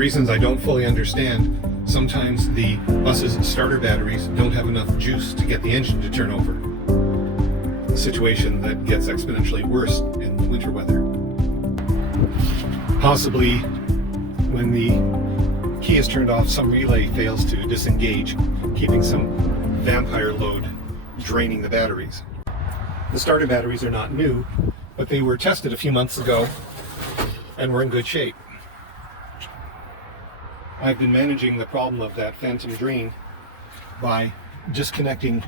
reasons I don't fully understand, sometimes the bus's starter batteries don't have enough juice to get the engine to turn over. A situation that gets exponentially worse in winter weather. Possibly when the key is turned off, some relay fails to disengage, keeping some vampire load draining the batteries. The starter batteries are not new, but they were tested a few months ago and were in good shape. I've been managing the problem of that phantom drain by disconnecting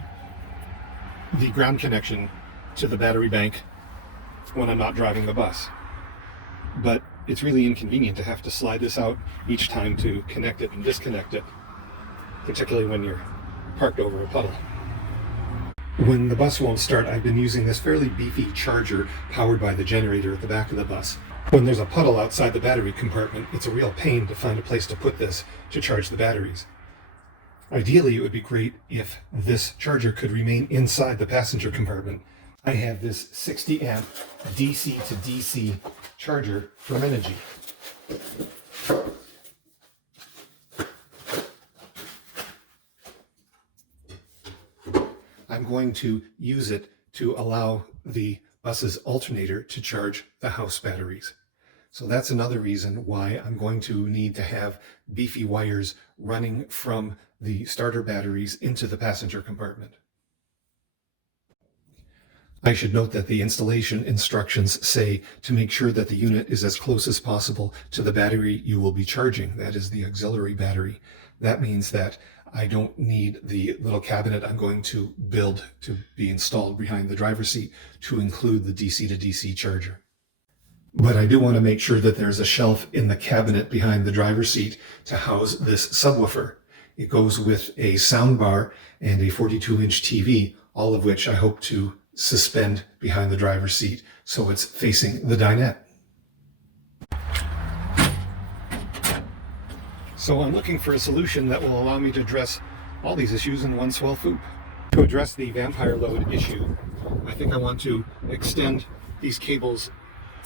the ground connection to the battery bank when I'm not driving the bus. But it's really inconvenient to have to slide this out each time to connect it and disconnect it, particularly when you're parked over a puddle. When the bus won't start, I've been using this fairly beefy charger powered by the generator at the back of the bus. When there's a puddle outside the battery compartment, it's a real pain to find a place to put this to charge the batteries. Ideally, it would be great if this charger could remain inside the passenger compartment. I have this 60 amp DC to DC charger from Energy. I'm going to use it to allow the bus's alternator to charge the house batteries. So that's another reason why I'm going to need to have beefy wires running from the starter batteries into the passenger compartment. I should note that the installation instructions say to make sure that the unit is as close as possible to the battery you will be charging. That is the auxiliary battery. That means that I don't need the little cabinet I'm going to build to be installed behind the driver's seat to include the DC to DC charger. But I do want to make sure that there's a shelf in the cabinet behind the driver's seat to house this subwoofer. It goes with a sound bar and a 42-inch TV, all of which I hope to suspend behind the driver's seat so it's facing the dinette. So I'm looking for a solution that will allow me to address all these issues in one swell swoop. To address the vampire load issue, I think I want to extend these cables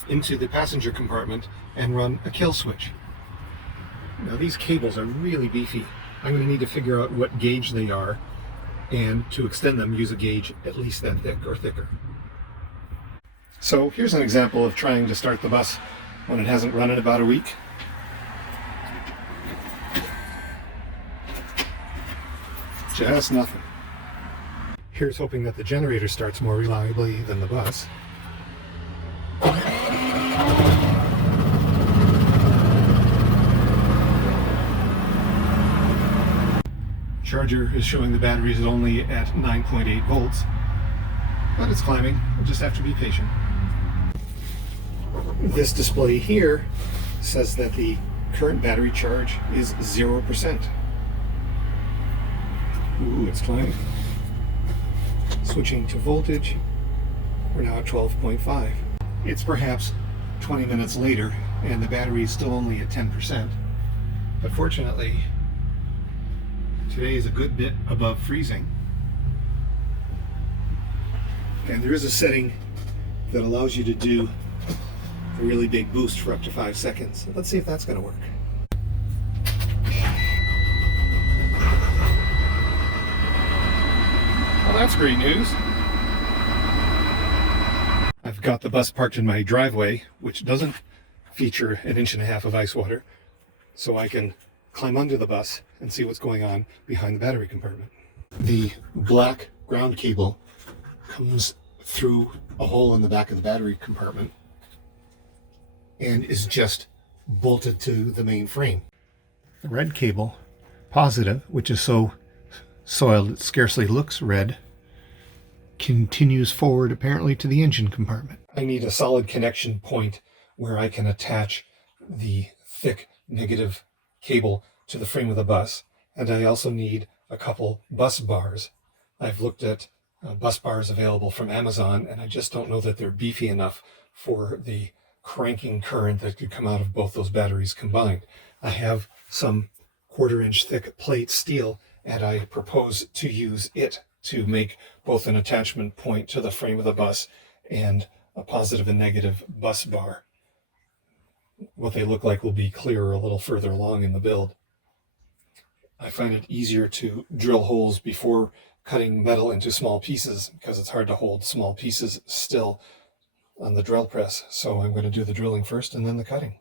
into the passenger compartment and run a kill switch. Now these cables are really beefy. I'm going to need to figure out what gauge they are, and to extend them, use a gauge at least that thick or thicker. So here's an example of trying to start the bus when it hasn't run in about a week. Just nothing. Here's hoping that the generator starts more reliably than the bus. Charger is showing the batteries only at 9.8 volts, but it's climbing. We'll just have to be patient. This display here says that the current battery charge is 0%. Ooh, it's climbing. Switching to voltage, we're now at 12.5. It's perhaps 20 minutes later and the battery is still only at 10%, but fortunately today is a good bit above freezing. And there is a setting that allows you to do a really big boost for up to 5 seconds. Let's see if that's going to work. Well, that's great news. I've got the bus parked in my driveway, which doesn't feature 1.5 inches of ice water, so I can climb under the bus and see what's going on behind the battery compartment. The black ground cable comes through a hole in the back of the battery compartment and is just bolted to the main frame. The red cable, positive, which is so soiled it scarcely looks red, continues forward apparently to the engine compartment. I need a solid connection point where I can attach the thick negative cable to the frame of the bus, and I also need a couple bus bars. I've looked at bus bars available from Amazon, and I just don't know that they're beefy enough for the cranking current that could come out of both those batteries combined. I have some 1/4 inch thick plate steel, and I propose to use it to make both an attachment point to the frame of the bus and a positive and negative bus bar. what they look like will be clearer a little further along in the build. I find it easier to drill holes before cutting metal into small pieces because it's hard to hold small pieces still on the drill press. So I'm going to do the drilling first and then the cutting.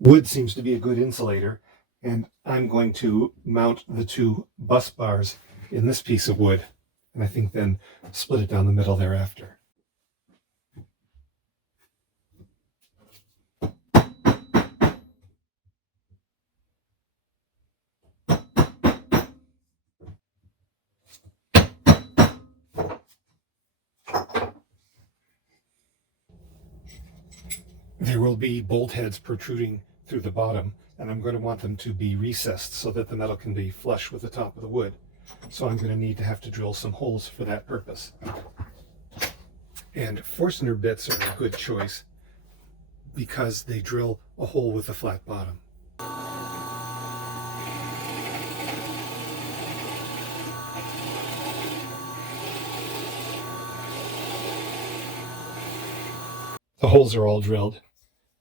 Wood seems to be a good insulator, and I'm going to mount the two bus bars in this piece of wood, and I think then split it down the middle thereafter. There will be bolt heads protruding through the bottom, and I'm going to want them to be recessed so that the metal can be flush with the top of the wood. So I'm going to need to have to drill some holes for that purpose. And Forstner bits are a good choice because they drill a hole with a flat bottom. The holes are all drilled.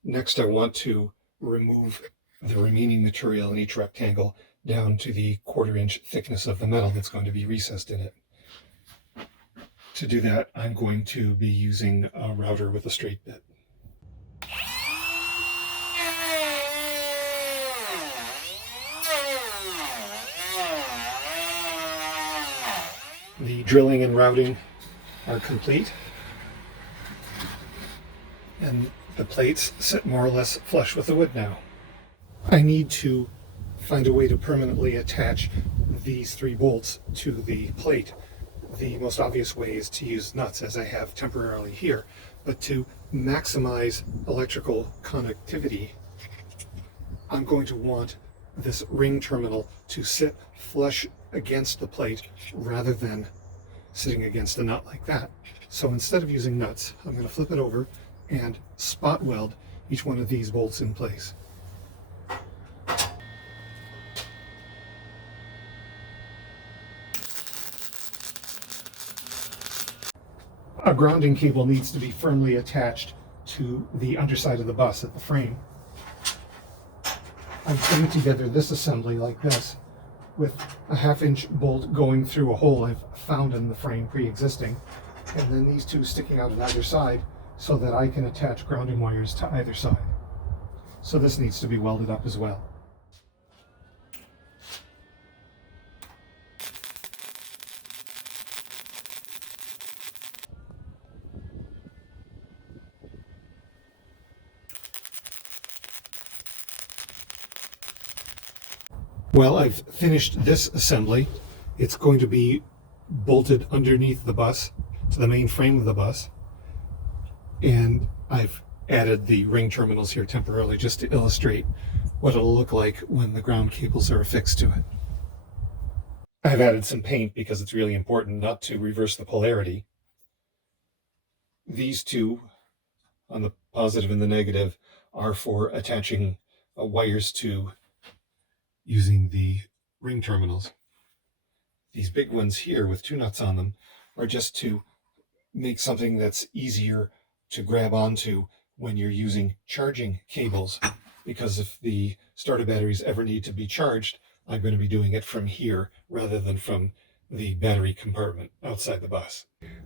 Next, I want to remove the remaining material in each rectangle down to the 1/4 inch thickness of the metal that's going to be recessed in it. To do that, I'm going to be using a router with a straight bit. The drilling and routing are complete, and the plates sit more or less flush with the wood now. I need to find a way to permanently attach these 3 bolts to the plate. The most obvious way is to use nuts, as I have temporarily here, but to maximize electrical connectivity, I'm going to want this ring terminal to sit flush against the plate rather than sitting against a nut like that. So instead of using nuts, I'm going to flip it over and spot weld each one of these bolts in place. A grounding cable needs to be firmly attached to the underside of the bus at the frame. I'm putting together this assembly like this, with a 1/2 inch bolt going through a hole I've found in the frame pre-existing, and then these 2 sticking out at either side so that I can attach grounding wires to either side. So this needs to be welded up as well. Well, I've finished this assembly. It's going to be bolted underneath the bus to the main frame of the bus. And I've added the ring terminals here temporarily just to illustrate what it'll look like when the ground cables are affixed to it. I've added some paint because it's really important not to reverse the polarity. These 2, on the positive and the negative, are for attaching wires to using the ring terminals. These big ones here with 2 nuts on them are just to make something that's easier to grab onto when you're using charging cables, because if the starter batteries ever need to be charged, I'm going to be doing it from here rather than from the battery compartment outside the bus.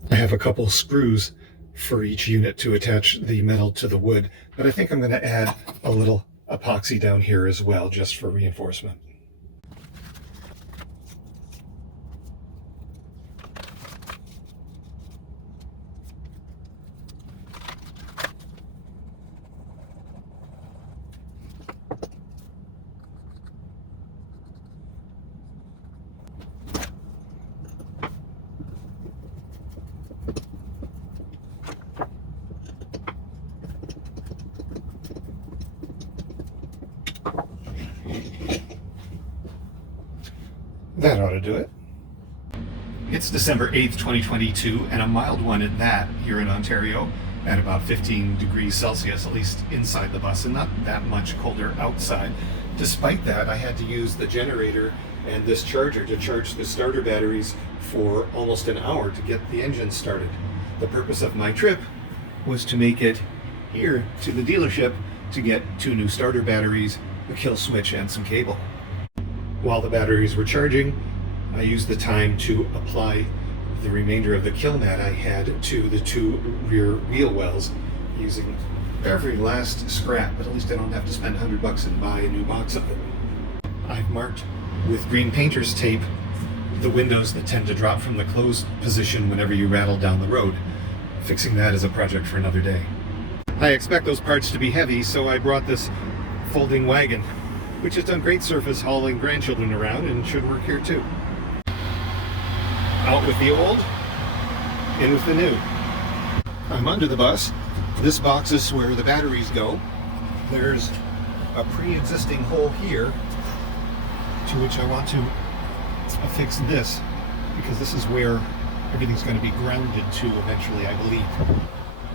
I have a couple screws for each unit to attach the metal to the wood, but I think I'm going to add a little epoxy down here as well, just for reinforcement. That ought to do it. It's December 8th, 2022, and a mild one at that here in Ontario at about 15 degrees Celsius, at least inside the bus, and not that much colder outside. Despite that, I had to use the generator and this charger to charge the starter batteries for almost an hour to get the engine started. The purpose of my trip was to make it here to the dealership to get 2 new starter batteries, a kill switch, and some cable. While the batteries were charging, I used the time to apply the remainder of the kill mat I had to the 2 rear wheel wells using every last scrap, but at least I don't have to spend $100 and buy a new box of them. I've marked with green painter's tape the windows that tend to drop from the closed position whenever you rattle down the road. Fixing that is a project for another day. I expect those parts to be heavy, so I brought this folding wagon, which has done great surface hauling grandchildren around and should work here too. Out with the old, in with the new. I'm under the bus. This box is where the batteries go. There's a pre-existing hole here to which I want to affix this, because this is where everything's going to be grounded to eventually, I believe.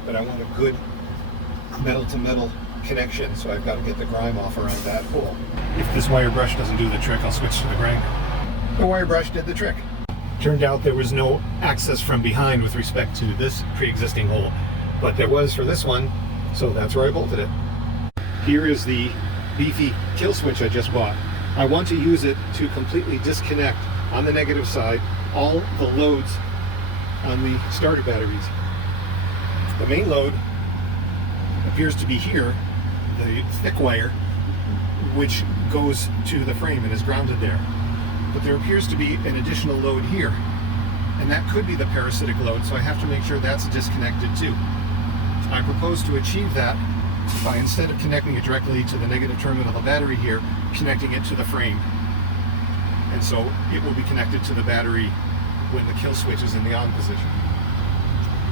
But I want a good metal-to-metal connection, so I've got to get the grime off around that hole. If this wire brush doesn't do the trick, I'll switch to the grinder. The wire brush did the trick. Turned out there was no access from behind with respect to this pre-existing hole, but there was for this one, so that's where I bolted it. Here is the beefy kill switch I just bought. I want to use it to completely disconnect on the negative side all the loads on the starter batteries. The main load appears to be here, the thick wire, which goes to the frame and is grounded there. But there appears to be an additional load here, and that could be the parasitic load, so I have to make sure that's disconnected too. I propose to achieve that by, instead of connecting it directly to the negative terminal of the battery here, connecting it to the frame. And so it will be connected to the battery when the kill switch is in the on position.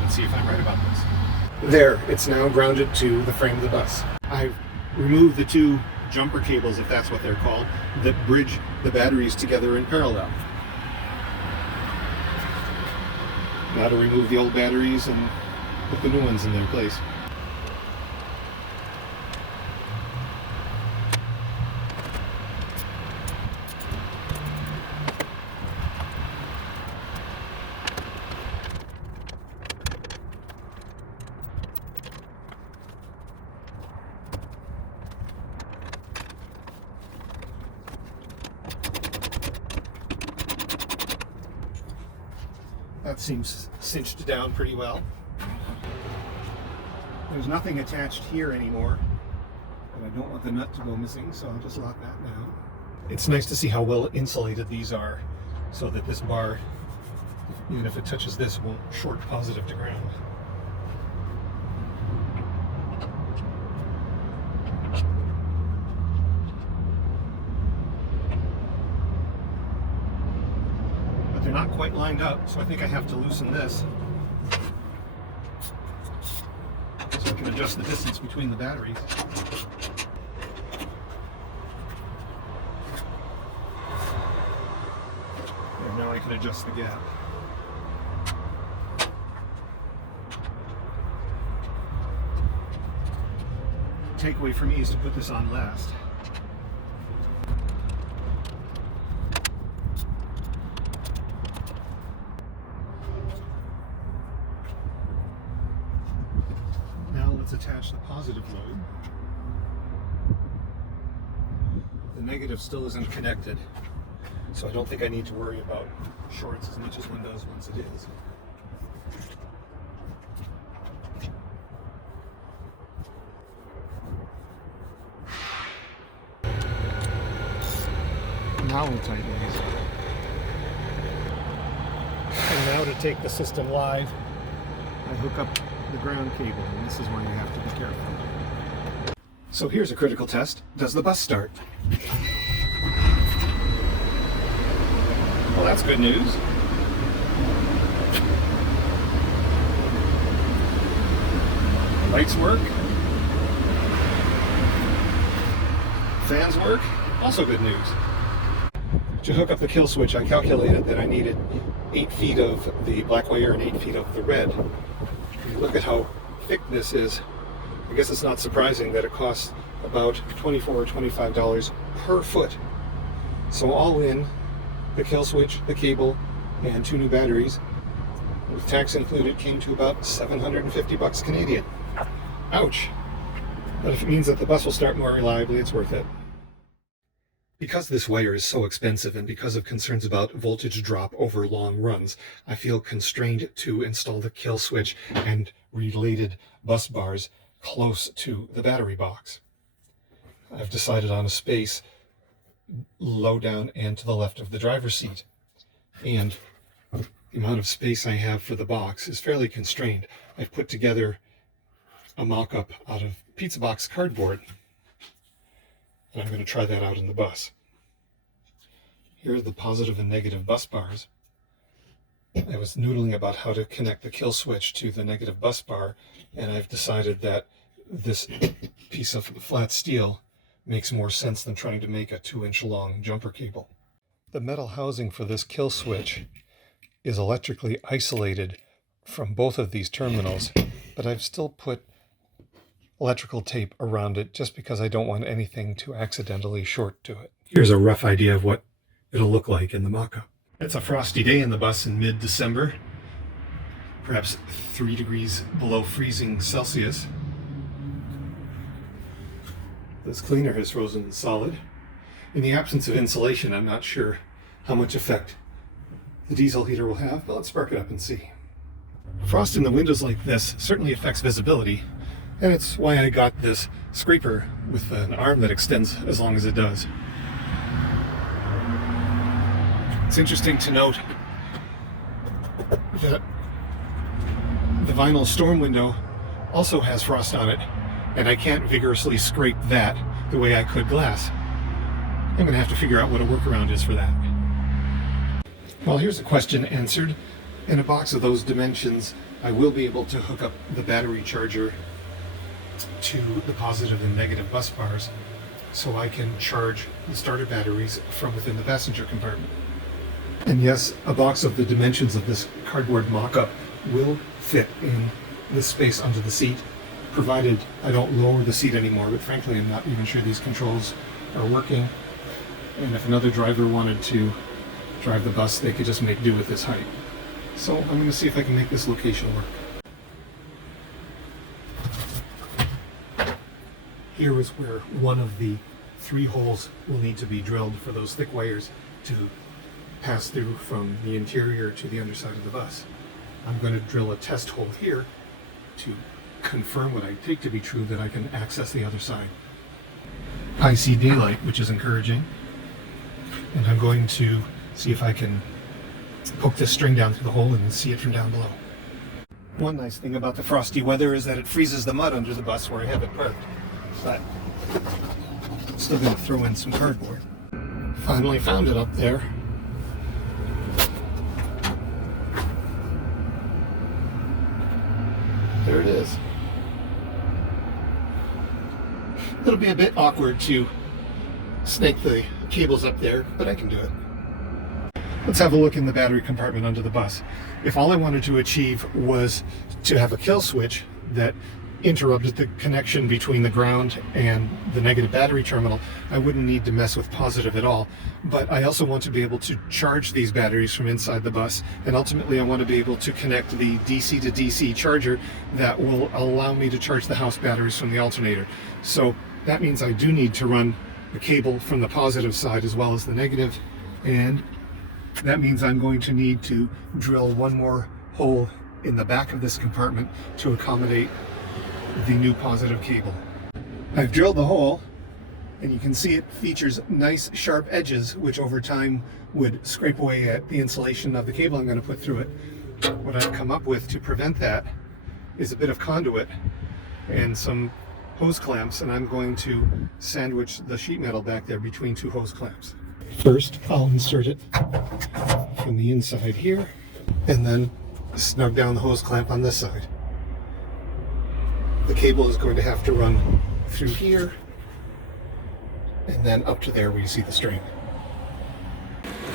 Let's see if I'm right about this. There, it's now grounded to the frame of the bus. I've removed the 2 jumper cables, if that's what they're called, that bridge the batteries together in parallel. Now to remove the old batteries and put the new ones in their place. That seems cinched down pretty well. There's nothing attached here anymore, but I don't want the nut to go missing, so I'll just lock that down. It's nice to see how well insulated these are, so that this bar, even if it touches this, won't short positive to ground. They're not quite lined up, so I think I have to loosen this so I can adjust the distance between the batteries. And now I can adjust the gap. The takeaway for me is to put this on last. Let's attach the positive load. The negative still isn't connected, so I don't think I need to worry about shorts as much as one does once it is. Now we'll tighten these. And now to take the system live, I hook up the ground cable, and this is why you have to be careful. So here's a critical test. Does the bus start? Well, that's good news. Lights work. Fans work. Also good news. To hook up the kill switch, I calculated that I needed 8 feet of the black wire and 8 feet of the red. And look at how thick this is. I guess it's not surprising that it costs about $24 or $25 per foot. So all in, the kill switch, the cable, and 2 new batteries, with tax included, came to about 750 bucks Canadian. Ouch! But if it means that the bus will start more reliably, it's worth it. Because this wire is so expensive and because of concerns about voltage drop over long runs, I feel constrained to install the kill switch and related bus bars close to the battery box. I've decided on a space low down and to the left of the driver's seat. And the amount of space I have for the box is fairly constrained. I've put together a mock-up out of pizza box cardboard, and I'm going to try that out in the bus. Here are the positive and negative bus bars. I was noodling about how to connect the kill switch to the negative bus bar, and I've decided that this piece of flat steel makes more sense than trying to make a 2-inch long jumper cable. The metal housing for this kill switch is electrically isolated from both of these terminals, but I've still put electrical tape around it just because I don't want anything to accidentally short to it. Here's a rough idea of what it'll look like in the mock-up. It's a frosty day in the bus in mid-December, perhaps 3 degrees below freezing Celsius. This cleaner has frozen solid. In the absence of insulation, I'm not sure how much effect the diesel heater will have, but let's spark it up and see. Frost in the windows like this certainly affects visibility, and it's why I got this scraper with an arm that extends as long as it does. It's interesting to note that the vinyl storm window also has frost on it, and I can't vigorously scrape that the way I could glass. I'm going to have to figure out what a workaround is for that. Well, here's a question answered. In a box of those dimensions, I will be able to hook up the battery charger to the positive and negative bus bars so I can charge the starter batteries from within the passenger compartment. And yes, a box of the dimensions of this cardboard mock-up will fit in this space under the seat, provided I don't lower the seat anymore, but frankly I'm not even sure these controls are working. And if another driver wanted to drive the bus, they could just make do with this height. So I'm going to see if I can make this location work. Here is where one of the 3 holes will need to be drilled for those thick wires to pass through from the interior to the underside of the bus. I'm going to drill a test hole here to confirm what I take to be true, that I can access the other side. I see daylight, which is encouraging, and I'm going to see if I can poke this string down through the hole and see it from down below. One nice thing about the frosty weather is that it freezes the mud under the bus where I have it parked, but I'm still going to throw in some cardboard. Finally found it up there. There it is. It'll be a bit awkward to snake the cables up there, but I can do it. Let's have a look in the battery compartment under the bus. If all I wanted to achieve was to have a kill switch that interrupted the connection between the ground and the negative battery terminal, I wouldn't need to mess with positive at all. But I also want to be able to charge these batteries from inside the bus, and ultimately I want to be able to connect the DC to DC charger that will allow me to charge the house batteries from the alternator. So that means I do need to run the cable from the positive side as well as the negative, and that means I'm going to need to drill one more hole in the back of this compartment to accommodate the new positive cable. I've drilled the hole, And you can see it features nice sharp edges, which over time would scrape away at the insulation of the cable I'm going to put through it. What I've come up with to prevent that is a bit of conduit and some hose clamps, and I'm going to sandwich the sheet metal back there between two hose clamps. First, I'll insert it from the inside here, and then snug down the hose clamp on this side. The cable is going to have to run through here, and then up to there where you see the string.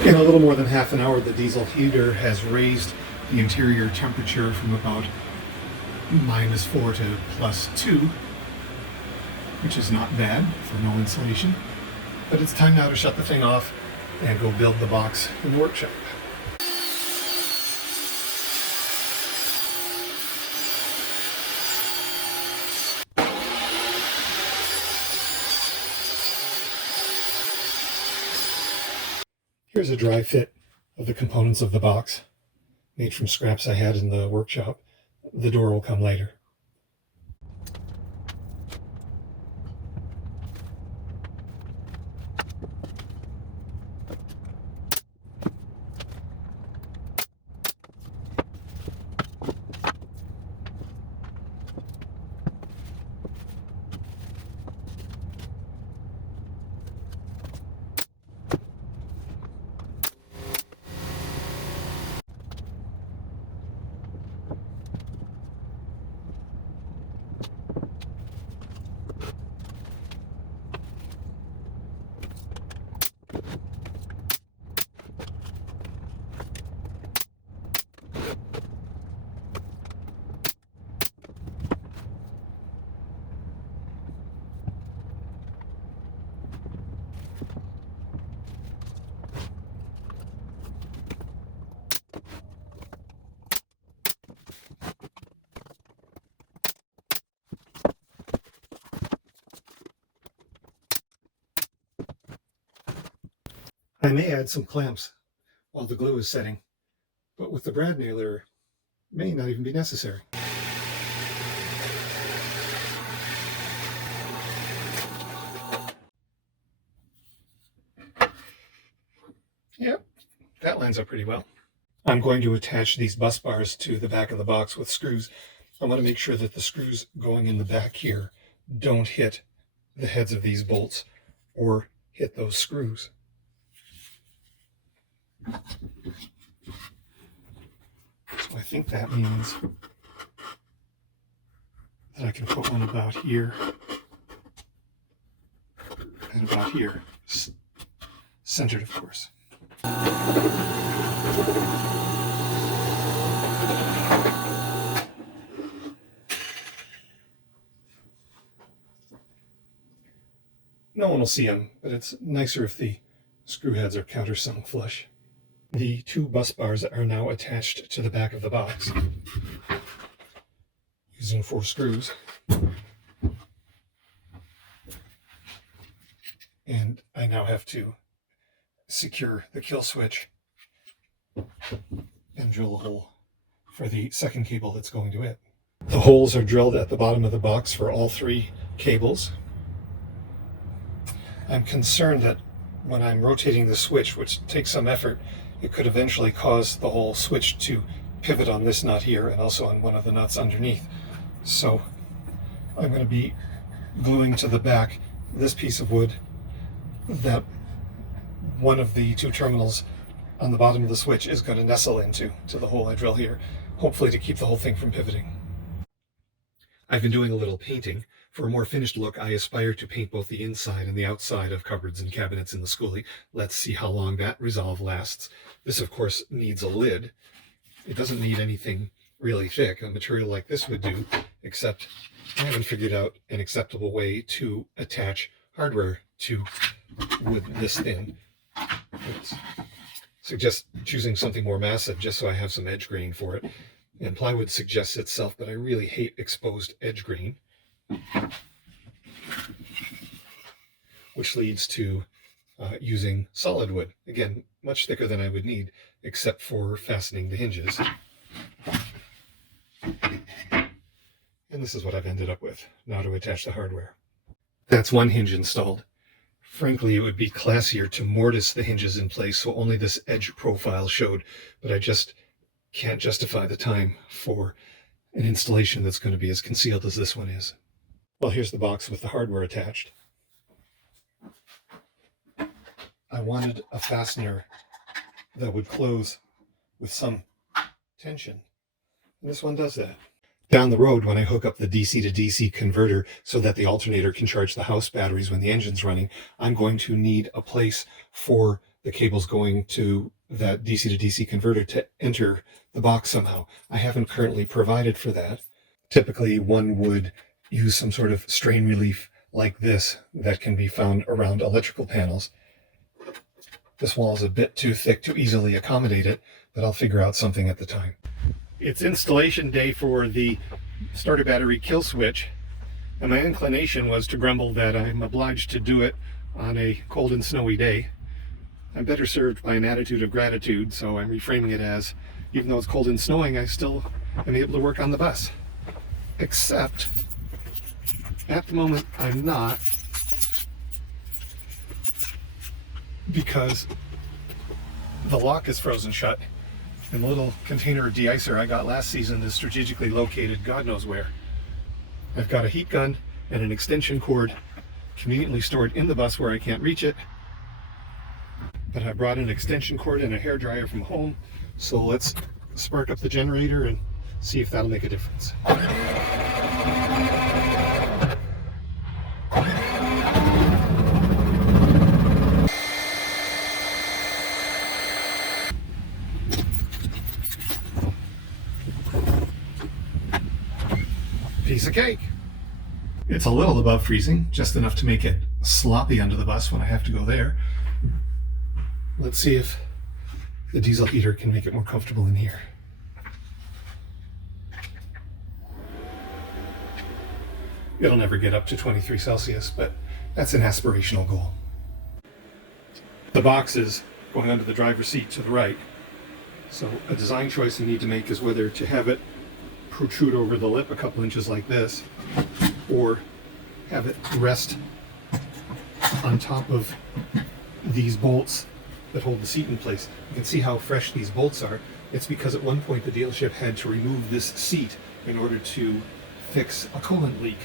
In a little more than half an hour, the diesel heater has raised the interior temperature from about -4 to +2, which is not bad for no insulation. But it's time now to shut the thing off and go build the box in the workshop. Here's a dry fit of the components of the box, made from scraps I had in the workshop. The door will come later. I may add some clamps while the glue is setting, but with the brad nailer, it may not even be necessary. Yep, that lines up pretty well. I'm going to attach these bus bars to the back of the box with screws. I want to make sure that the screws going in the back here don't hit the heads of these bolts or hit those screws. So I think that means that I can put one about here and about here, centered of course. No one will see them, but it's nicer if the screw heads are countersunk flush. The two bus bars are now attached to the back of the box using 4 screws. And I now have to secure the kill switch and drill a hole for the second cable that's going to it. The holes are drilled at the bottom of the box for all 3 cables. I'm concerned that when I'm rotating the switch, which takes some effort, it could eventually cause the whole switch to pivot on this nut here and also on one of the nuts underneath. So I'm going to be gluing to the back this piece of wood that one of the 2 terminals on the bottom of the switch is going to nestle into the hole I drill here, hopefully to keep the whole thing from pivoting. I've been doing a little painting. For a more finished look, I aspire to paint both the inside and the outside of cupboards and cabinets in the schoolie. Let's see how long that resolve lasts. This, of course, needs a lid. It doesn't need anything really thick. A material like this would do, except I haven't figured out an acceptable way to attach hardware to wood this thin. Let's suggest choosing something more massive just so I have some edge grain for it. And plywood suggests itself, but I really hate exposed edge grain, which leads to using solid wood. Again, much thicker than I would need, except for fastening the hinges. And this is what I've ended up with, now to attach the hardware. That's one hinge installed. Frankly, it would be classier to mortise the hinges in place so only this edge profile showed, but I just can't justify the time for an installation that's going to be as concealed as this one is. Well, here's the box with the hardware attached. I wanted a fastener that would close with some tension, and this one does that. Down the road, when I hook up the DC to DC converter so that the alternator can charge the house batteries when the engine's running, I'm going to need a place for the cables going to that DC to DC converter to enter the box somehow. I haven't currently provided for that. Typically, one would use some sort of strain relief like this that can be found around electrical panels. This wall is a bit too thick to easily accommodate it, but I'll figure out something at the time. It's installation day for the starter battery kill switch, and my inclination was to grumble that I'm obliged to do it on a cold and snowy day. I'm better served by an attitude of gratitude, so I'm reframing it as, even though it's cold and snowing, I still am able to work on the bus. Except, at the moment, I'm not, because the lock is frozen shut. And the little container of de-icer I got last season is strategically located God knows where. I've got a heat gun and an extension cord conveniently stored in the bus where I can't reach it. But I brought an extension cord and a hairdryer from home, so let's spark up the generator and see if that'll make a difference. Piece of cake. It's a little above freezing, just enough to make it sloppy under the bus when I have to go there. Let's see if the diesel heater can make it more comfortable in here. It'll never get up to 23 Celsius, but that's an aspirational goal. The box is going under the driver's seat to the right, so a design choice I need to make is whether to have it protrude over the lip a couple inches like this, or have it rest on top of these bolts that hold the seat in place. You can see how fresh these bolts are. It's because at one point the dealership had to remove this seat in order to fix a coolant leak,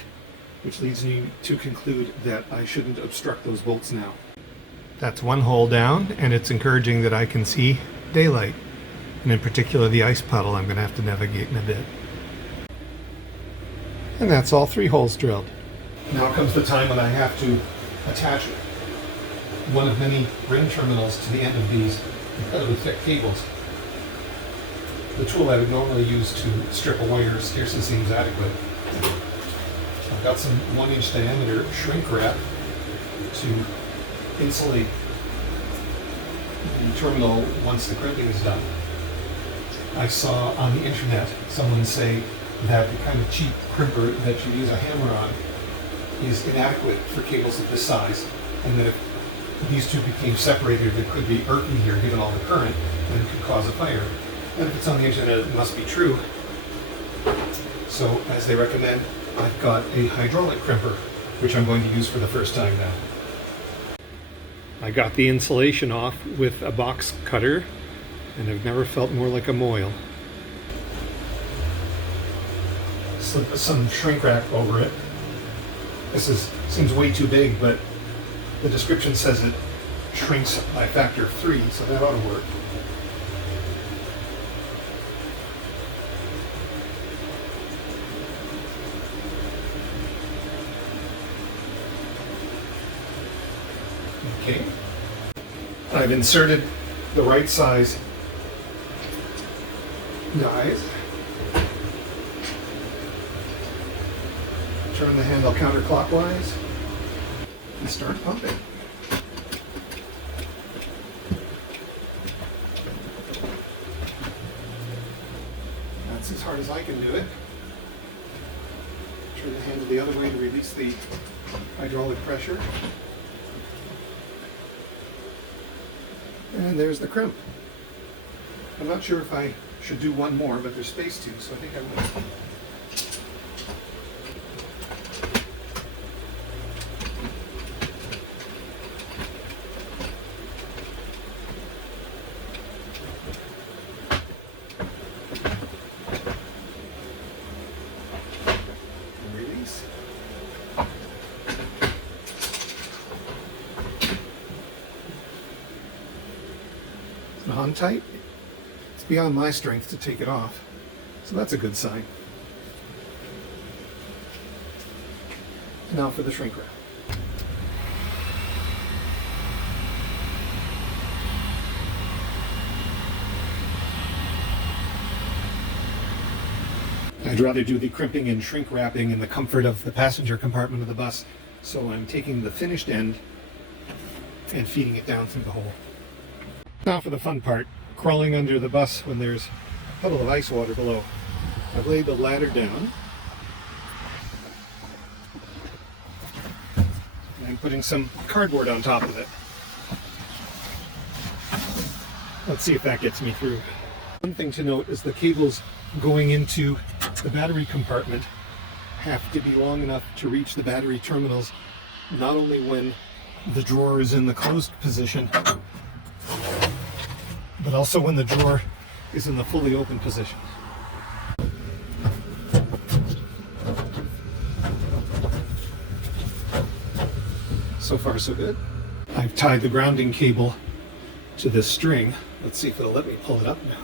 which leads me to conclude that I shouldn't obstruct those bolts now. That's one hole down, and it's encouraging that I can see daylight, and in particular the ice puddle I'm going to have to navigate in a bit. And that's all 3 holes drilled. Now comes the time when I have to attach one of many ring terminals to the end of these incredibly thick cables. The tool I would normally use to strip a wire scarcely seems adequate. I've got some 1-inch diameter shrink wrap to insulate the terminal once the crimping is done. I saw on the internet someone say that the kind of cheap crimper that you use a hammer on is inadequate for cables of this size, and that if these two became separated, there could be earth in here given all the current, and it could cause a fire. And if it's on the internet, it must be true. So, as they recommend, I've got a hydraulic crimper, which I'm going to use for the first time now. I got the insulation off with a box cutter, and I've never felt more like a mohel. Slip some shrink wrap over it. This seems way too big, but the description says it shrinks by factor of 3, so that ought to work. Okay. I've inserted the right size guys. Turn the handle counterclockwise and start pumping. That's as hard as I can do it. Turn the handle the other way to release the hydraulic pressure. And there's the crimp. I'm not sure if I should do one more, but there's space to, so I think I will. on tight. It's beyond my strength to take it off, so that's a good sign. Now for the shrink wrap. I'd rather do the crimping and shrink wrapping in the comfort of the passenger compartment of the bus, so I'm taking the finished end and feeding it down through the hole. Now for the fun part, crawling under the bus when there's a puddle of ice water below. I've laid the ladder down. And I'm putting some cardboard on top of it. Let's see if that gets me through. One thing to note is the cables going into the battery compartment have to be long enough to reach the battery terminals, not only when the drawer is in the closed position, but also when the drawer is in the fully open position. So far so good. I've tied the grounding cable to this string. Let's see if it'll let me pull it up now.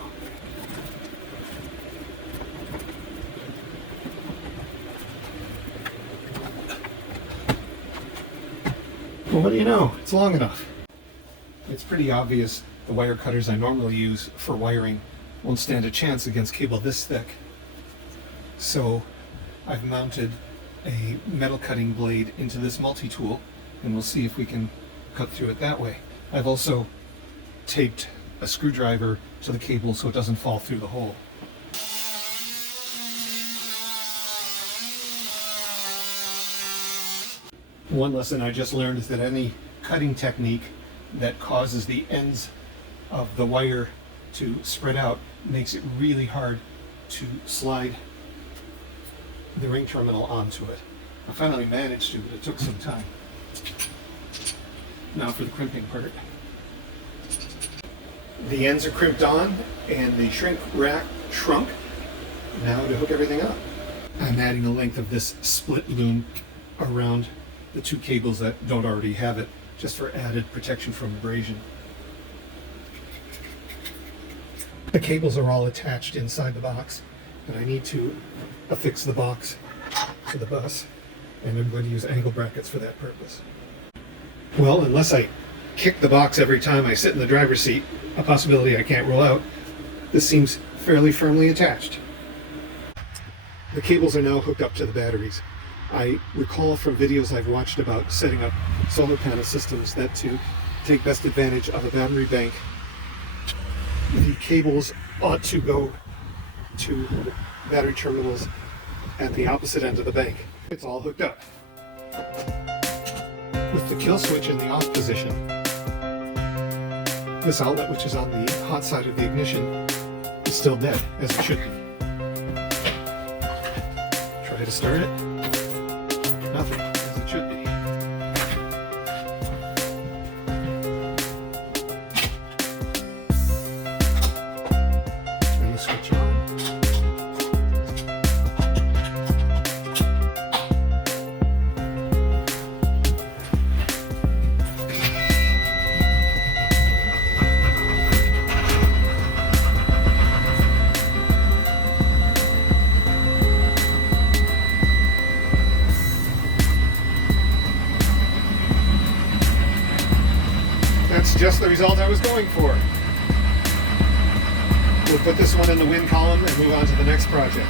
Well, what do you know? It's long enough. It's pretty obvious the wire cutters I normally use for wiring won't stand a chance against cable this thick. So I've mounted a metal cutting blade into this multi-tool, and we'll see if we can cut through it that way. I've also taped a screwdriver to the cable so it doesn't fall through the hole. One lesson I just learned is that any cutting technique that causes the ends of the wire to spread out makes it really hard to slide the ring terminal onto it. I finally managed to, but it took some time. Now for the crimping part. The ends are crimped on and the shrink rack shrunk. Now to hook everything up. I'm adding a length of this split loom around the two cables that don't already have it, just for added protection from abrasion. The cables are all attached inside the box, and I need to affix the box to the bus, and I'm going to use angle brackets for that purpose. Well, unless I kick the box every time I sit in the driver's seat, a possibility I can't rule out, this seems fairly firmly attached. The cables are now hooked up to the batteries. I recall from videos I've watched about setting up solar panel systems that to take best advantage of a battery bank, the cables ought to go to battery terminals at the opposite end of the bank. It's all hooked up. With the kill switch in the off position, this outlet, which is on the hot side of the ignition, is still dead, as it should be. Try to start it. Nothing, as it should be. Turn the switch on. That's just the result I was going for. We'll put this one in the win column and move on to the next project.